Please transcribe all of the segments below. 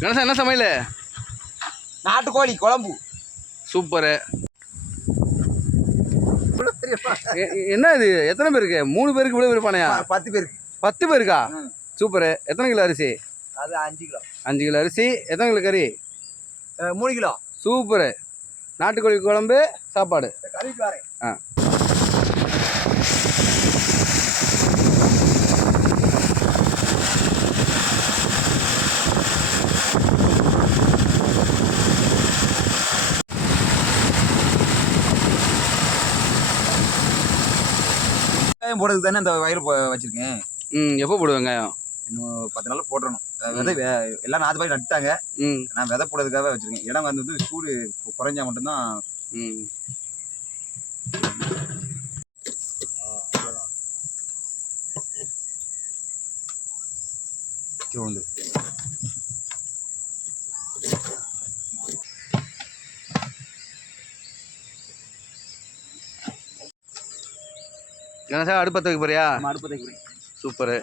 கணேசா என்ன சமையல்? நாட்டுக்கோழி குழம்பு. சூப்பரு. என்ன இது? எத்தனை பேருக்கு? மூணு பேருக்கு இவ்வளோ பேர் பானையா பத்து பேருக்கு. பத்து பேருக்கா? சூப்பரு. எத்தனை கிலோ அரிசி? அது அஞ்சு கிலோ. அஞ்சு கிலோ அரிசி. எத்தனை கிலோ கறி? மூணு கிலோ. சூப்பரு. நாட்டுக்கோழி குழம்பு சாப்பாடு. வரேன். ஆ. வெங்காயம் போடுறதுக்கு தானே அந்த வயல் வச்சிருக்கேன். ம் எப்போ போடு வெங்காயம்? இன்னும் பத்து நாள் போட்டுறணும். விதை எல்லாம் பாய் நட்டுட்டாங்க. ம். நான் விதை போடுறதுக்காக வச்சிருக்கேன். இடம் வந்து சூடு குறைஞ்சா மட்டும்தான் ம். வந்து கணேசா அடுப்பத்த வைக்க போறியா? அடுப்பு தைக்கிறேன் சூப்பரு.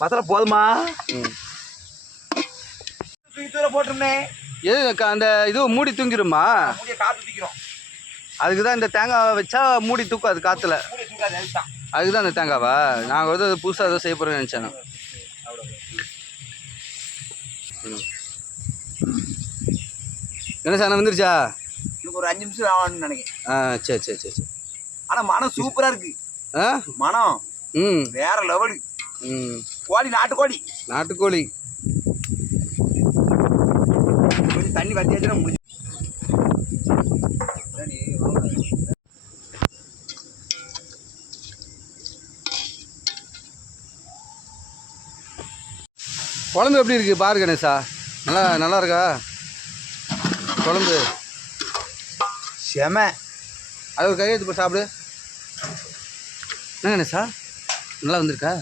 பத்தல போதுமா? போட்டோம்னே எது அந்த இது மூடி காத்து தூக்கிறோம் அதுக்கு தான் இந்த தேங்காய் வச்சா மூடி தூக்கும் அது காற்றுல அதுக்கு தான் அந்த தேங்காவா? நாங்கள் வந்து அது புதுசாக ஏதோ செய்ய போகிறோம்னு நினச்சேன். கணேசா அண்ணா வந்துருச்சா? இன்னும் ஒரு அஞ்சு நிமிஷம் ஆகணும்னு நினைக்கிறேன். ஆ சரி சரி சரி சரி. ஆனா மனம் சூப்பரா இருக்கு. ஆ? மனம் ம். வேற லெவலு. ம். கோழி நாட்டுக்கோழி. நாட்டுக்கோழி. தண்ணி வத்தியாச்சுன்னா முடிஞ்சு. குழம்பு எப்படி இருக்குது பாரு கணேசா. நல்லா நல்லா இருக்கா? குழம்பு. செம. அது ஒரு கையெழுத்து போய் சாப்பிடு. என்ன கணேசா? நல்லா வந்திருக்கா?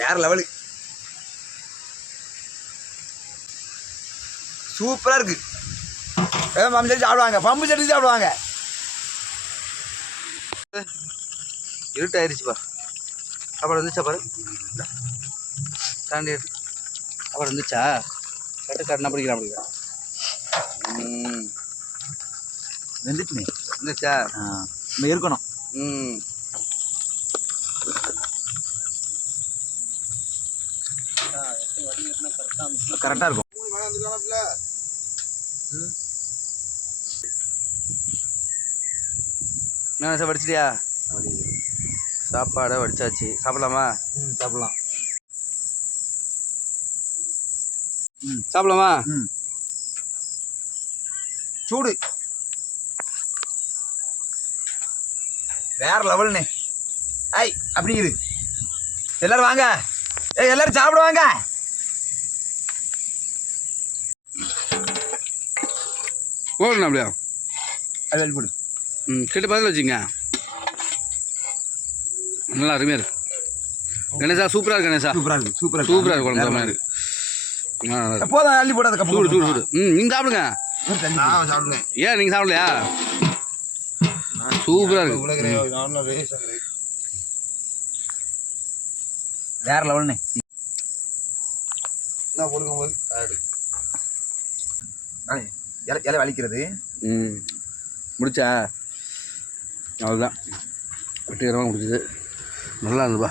வேற லெவலு சூப்பரா இருக்கு. பம்பு செடி சாப்பிடுவாங்க. பம்பு செடி சாப்பிடுவாங்க. இருட்டாயிருச்சுப்பா சாப்பாடு வந்துச்சா பாரு. தாண்டி சாப்பாடு வந்துச்சா கட்டு கட்டுனா பிடிக்கலாம் ம். வெந்துட்டுமே. வந்துச்சா நம்ம இருக்கணும். ம். கரெக்டாக இருக்கும். என்ன சார் வடிச்சிட்டியா சாப்பாடை வடிச்சாச்சு. சாப்பிடலாமா? ம் சாப்பிடலாம். சாப்பிடலாமா? ம். சூடு. வேற லெவல்னே ஐ அப்படி இரு. எல்லாரும் வாங்க. ஏய் எல்லாரும் சாப்பிடுவாங்க போடணும் அப்படியா? அது வெளி போடு. ம் கிட்ட பதில் வச்சுங்க நல்லா அருமையாக இருக்கு. கணேசா சூப்பராக இருக்கு கணேசா. சூப்பரா இருக்கு சூப்பரா சூப்பராக இருக்கு குழம்பு இருக்கு. போதும் அள்ளி போடாத சூடு சூடு சூடு. ம் நீங்கள் சாப்பிடுங்க. நான் சாப்பிடுவேன் ஏன் நீங்கள் சாப்பிடலையா? சூப்பராக இருக்கு. வேற லெவல்னே இலை இலை வலிக்கிறது. ம். முடிச்சா? அவ்வளோதான் வெற்றிகரமாக முடிச்சுது நல்லா இருந்துப்பா.